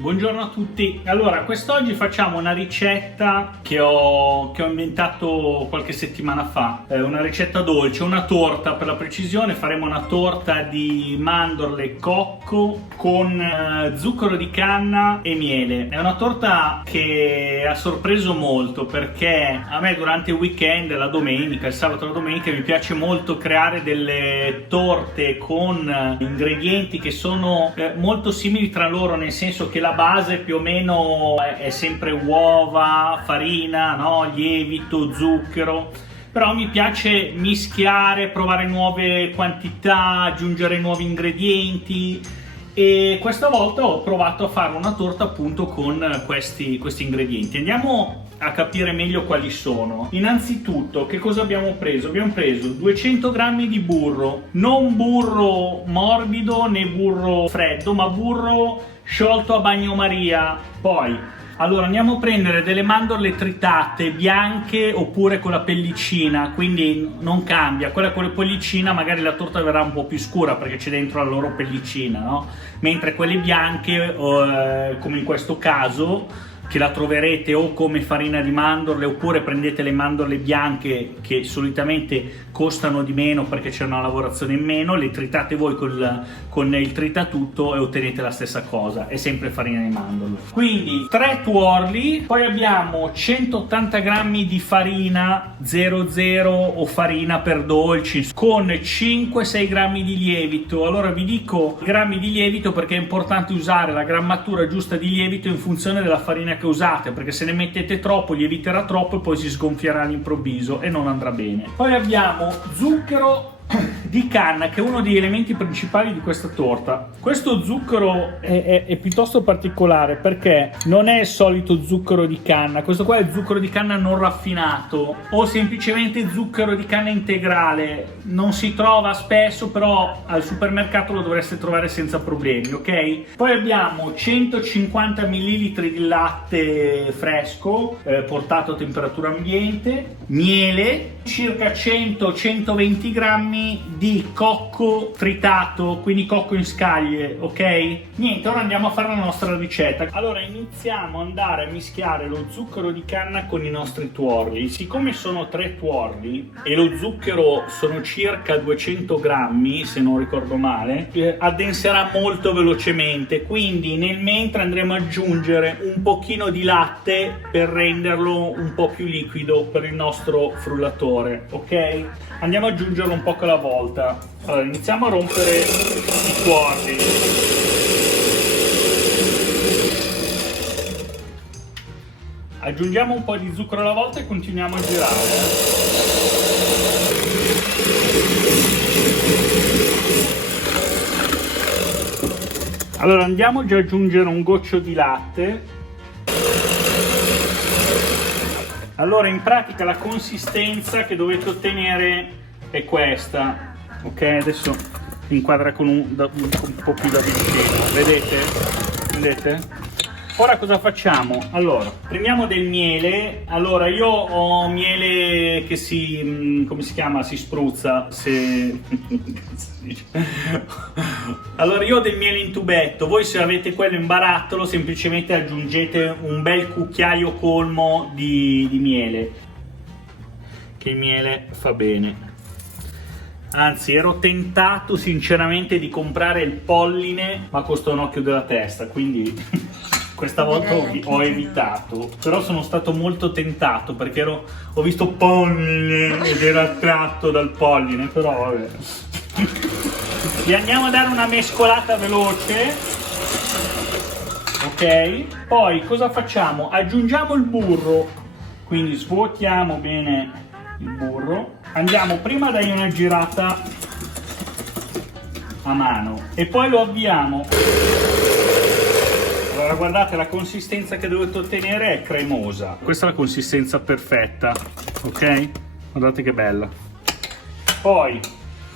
Buongiorno a tutti. Allora, quest'oggi facciamo una ricetta che ho inventato qualche settimana fa, una ricetta dolce, una torta per la precisione. Faremo una torta di mandorle e cocco con zucchero di canna e miele. È una torta che ha sorpreso molto perché a me durante il weekend, la domenica, il sabato e la domenica, mi piace molto creare delle torte con ingredienti che sono molto simili tra loro, nel senso che la base più o meno è sempre uova, farina, no? Lievito, zucchero, però mi piace mischiare, provare nuove quantità, aggiungere nuovi ingredienti, e questa volta ho provato a fare una torta appunto con questi ingredienti. Andiamo a capire meglio quali sono. Innanzitutto, che cosa abbiamo preso? Abbiamo preso 200 g di burro, non burro morbido né burro freddo, ma burro sciolto a bagnomaria. Poi, allora, andiamo a prendere delle mandorle tritate bianche oppure con la pellicina, quindi non cambia. Quella con la pellicina magari la torta verrà un po' più scura perché c'è dentro la loro pellicina, no? Mentre quelle bianche, come in questo caso, che la troverete o come farina di mandorle, oppure prendete le mandorle bianche che solitamente costano di meno perché c'è una lavorazione in meno, le tritate voi con il tritatutto e ottenete la stessa cosa, è sempre farina di mandorle. Quindi 3 tuorli, poi abbiamo 180 g di farina 00 o farina per dolci con 5-6 g di lievito. Allora vi dico grammi di lievito perché è importante usare la grammatura giusta di lievito in funzione della farina che usate, perché se ne mettete troppo lieviterà troppo e poi si sgonfierà all'improvviso e non andrà bene. Poi abbiamo zucchero di canna, che è uno degli elementi principali di questa torta. Questo zucchero è piuttosto particolare perché non è il solito zucchero di canna, questo qua è zucchero di canna non raffinato o semplicemente zucchero di canna integrale. Non si trova spesso, però al supermercato lo dovreste trovare senza problemi, ok? Poi abbiamo 150 ml di latte fresco portato a temperatura ambiente, miele, circa 100-120 grammi di cocco tritato, quindi cocco in scaglie, ok? Niente, ora andiamo a fare la nostra ricetta. Allora iniziamo ad andare a mischiare lo zucchero di canna con i nostri tuorli. Siccome sono 3 tuorli e lo zucchero sono circa 200 grammi, se non ricordo male, addenserà molto velocemente, quindi nel mentre andremo ad aggiungere un pochino di latte per renderlo un po' più liquido per il nostro frullatore, ok? Andiamo ad aggiungerlo un po' alla volta. Allora, iniziamo a rompere i tuorli. Aggiungiamo un po' di zucchero alla volta e continuiamo a girare. Allora, andiamo già ad aggiungere un goccio di latte. Allora, in pratica la consistenza che dovete ottenere è questa, ok? Adesso inquadra con un po' più da vicino, vedete? Ora cosa facciamo? Allora, prendiamo del miele. Allora, io ho miele che come si chiama? Si spruzza, Allora, io ho del miele in tubetto. Voi se avete quello in barattolo semplicemente aggiungete un bel cucchiaio colmo di miele, che il miele fa bene. Anzi, ero tentato sinceramente di comprare il polline, ma costa un occhio della testa, quindi questa volta ho evitato. Però sono stato molto tentato perché ho visto polline ed ero attratto dal polline, però vabbè. Gli andiamo a dare una mescolata veloce, ok? Poi cosa facciamo? Aggiungiamo il burro, quindi svuotiamo bene il burro. Andiamo prima a dargli una girata a mano e poi lo avviamo. Allora guardate, la consistenza che dovete ottenere è cremosa. Questa è la consistenza perfetta, ok? Guardate che bella. Poi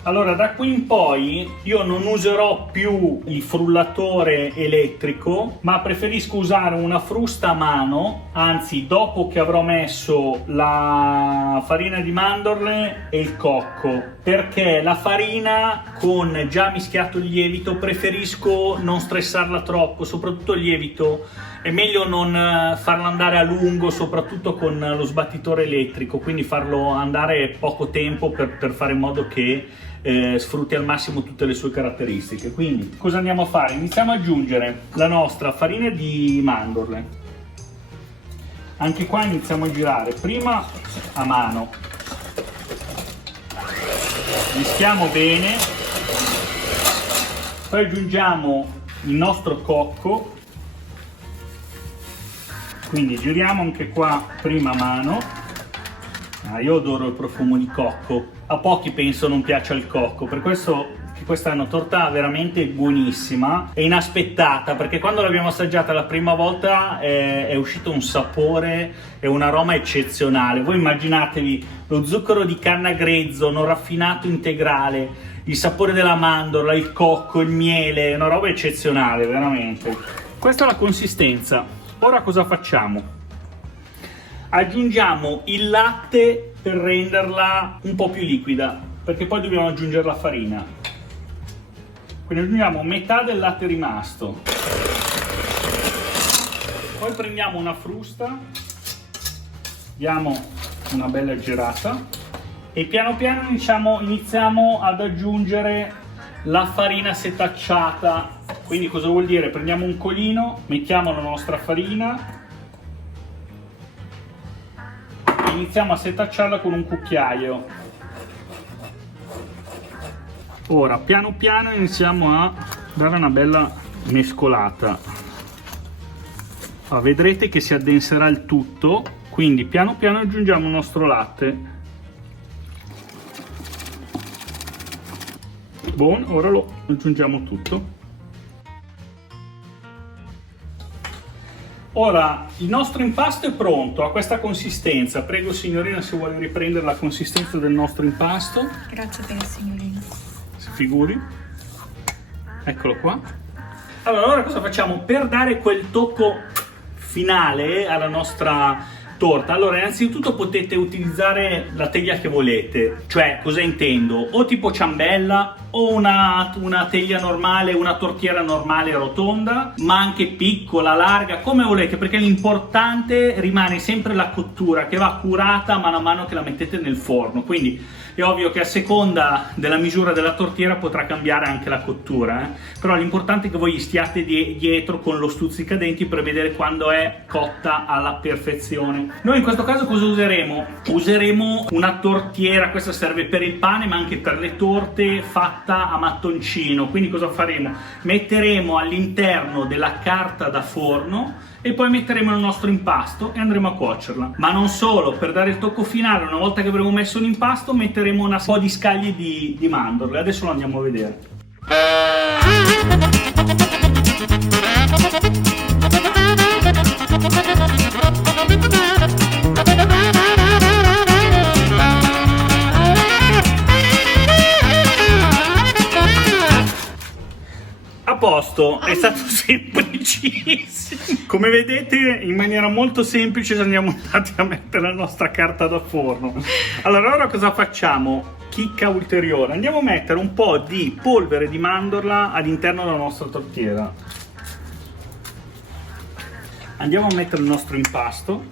Allora, da qui in poi io non userò più il frullatore elettrico, ma preferisco usare una frusta a mano, anzi dopo che avrò messo la farina di mandorle e il cocco, perché la farina con già mischiato il lievito preferisco non stressarla troppo, soprattutto il lievito è meglio non farlo andare a lungo, soprattutto con lo sbattitore elettrico, quindi farlo andare poco tempo per fare in modo che sfrutti al massimo tutte le sue caratteristiche. Quindi cosa andiamo a fare? Iniziamo ad aggiungere la nostra farina di mandorle. Anche qua iniziamo a girare, prima a mano, mischiamo bene, poi aggiungiamo il nostro cocco. Quindi giriamo anche qua prima a mano. Io adoro il profumo di cocco, a pochi penso non piaccia il cocco, per questo che questa è una torta veramente buonissima e inaspettata, perché quando l'abbiamo assaggiata la prima volta è uscito un sapore e un aroma eccezionale. Voi immaginatevi lo zucchero di canna grezzo non raffinato integrale, il sapore della mandorla, il cocco, il miele, è una roba eccezionale veramente. Questa è la consistenza. Ora cosa facciamo? Aggiungiamo il latte per renderla un po' più liquida, perché poi dobbiamo aggiungere la farina. Quindi aggiungiamo metà del latte rimasto. Poi prendiamo una frusta, diamo una bella girata e piano piano iniziamo ad aggiungere la farina setacciata. Quindi cosa vuol dire? Prendiamo un colino, mettiamo la nostra farina e iniziamo a setacciarla con un cucchiaio. Ora piano piano iniziamo a dare una bella mescolata. Vedrete che si addenserà il tutto, quindi piano piano aggiungiamo il nostro latte. Buon, ora lo aggiungiamo tutto. Ora il nostro impasto è pronto, ha questa consistenza. Prego signorina se vuole riprendere la consistenza del nostro impasto. Grazie a te signorina. Si figuri. Eccolo qua. Allora cosa facciamo? Per dare quel tocco finale alla nostra torta, allora innanzitutto potete utilizzare la teglia che volete. Cioè, cosa intendo? O tipo ciambella o una teglia normale, una tortiera normale rotonda, ma anche piccola, larga, come volete, perché l'importante rimane sempre la cottura, che va curata mano a mano che la mettete nel forno. Quindi è ovvio che a seconda della misura della tortiera potrà cambiare anche la cottura, però l'importante è che voi stiate dietro con lo stuzzicadenti per vedere quando è cotta alla perfezione. Noi in questo caso cosa useremo? Useremo una tortiera, questa serve per il pane ma anche per le torte, fatta a mattoncino. Quindi cosa faremo? Metteremo all'interno della carta da forno e poi metteremo il nostro impasto e andremo a cuocerla. Ma non solo, per dare il tocco finale, una volta che avremo messo l'impasto, metteremo un po' di scaglie di mandorle. Adesso lo andiamo a vedere. A posto, è stato semplicissimo. Come vedete, in maniera molto semplice andiamo andati a mettere la nostra carta da forno. Allora, ora cosa facciamo? Chicca ulteriore, andiamo a mettere un po' di polvere di mandorla all'interno della nostra tortiera. Andiamo a mettere il nostro impasto,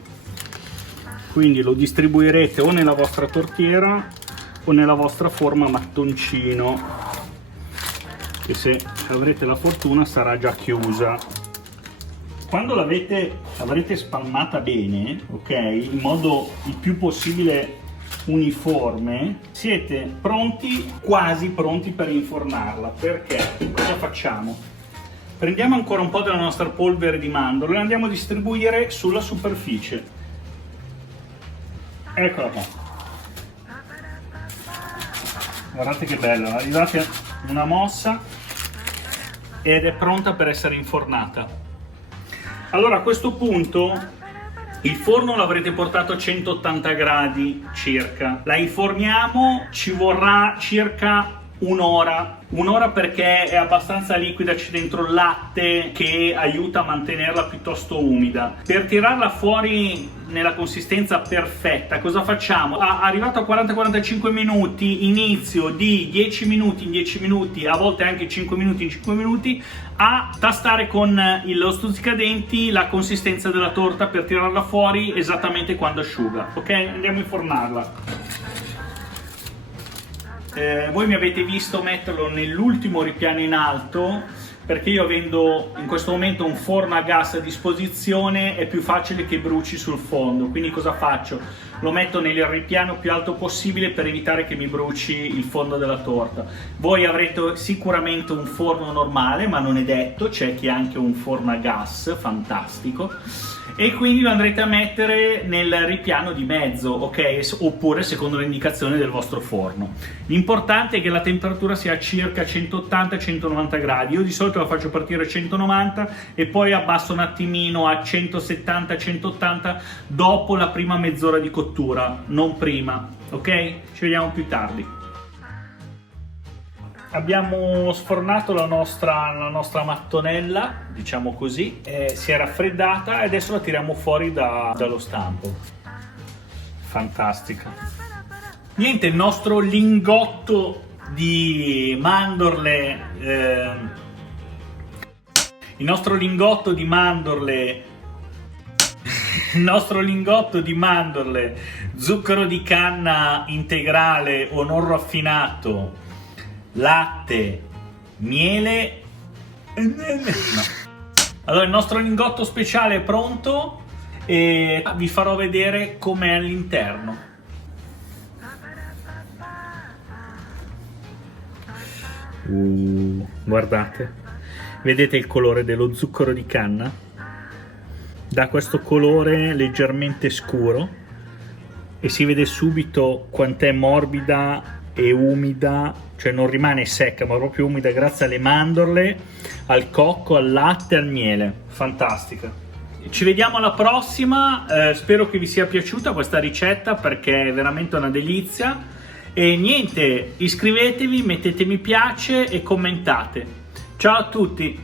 quindi lo distribuirete o nella vostra tortiera o nella vostra forma mattoncino, che se avrete la fortuna sarà già chiusa. Quando l'avrete spalmata bene, ok, in modo il più possibile uniforme, siete pronti, quasi pronti per infornarla. Perché? Cosa facciamo? Prendiamo ancora un po' della nostra polvere di mandorle e la andiamo a distribuire sulla superficie. Eccola qua. Guardate che bella, arrivate una mossa ed è pronta per essere infornata. Allora, a questo punto il forno l'avrete portato a 180 gradi circa. La inforniamo, ci vorrà circa un'ora perché è abbastanza liquida, c'è dentro il latte che aiuta a mantenerla piuttosto umida. Per tirarla fuori nella consistenza perfetta cosa facciamo? Arrivato a 40-45 minuti, inizio di 10 minuti in 10 minuti, a volte anche 5 minuti in 5 minuti, a tastare con lo stuzzicadenti la consistenza della torta per tirarla fuori esattamente quando asciuga. Ok, andiamo a infornarla. Voi mi avete visto metterlo nell'ultimo ripiano in alto perché io, avendo in questo momento un forno a gas a disposizione, è più facile che bruci sul fondo. Quindi cosa faccio? Lo metto nel ripiano più alto possibile per evitare che mi bruci il fondo della torta. Voi avrete sicuramente un forno normale, ma non è detto, c'è chi ha anche un forno a gas fantastico, e quindi lo andrete a mettere nel ripiano di mezzo, ok? Oppure secondo le indicazioni del vostro forno. L'importante è che la temperatura sia circa 180-190 gradi. Io di solito la faccio partire a 190 e poi abbasso un attimino a 170-180 dopo la prima mezz'ora di cottura, non prima, ok? Ci vediamo più tardi. Abbiamo sfornato la nostra mattonella, diciamo così, si è raffreddata e adesso la tiriamo fuori dallo stampo. Fantastica. Niente, il nostro lingotto di mandorle, il nostro lingotto di mandorle, zucchero di canna integrale o non raffinato, latte, miele. No. Allora, il nostro lingotto speciale è pronto e vi farò vedere com'è all'interno. Guardate, vedete il colore dello zucchero di canna? Dà questo colore leggermente scuro e si vede subito quant'è morbida e umida, cioè non rimane secca ma proprio umida grazie alle mandorle, al cocco, al latte e al miele. Fantastica. Ci vediamo alla prossima, spero che vi sia piaciuta questa ricetta perché è veramente una delizia. E niente, iscrivetevi, mettete mi piace e commentate. Ciao a tutti.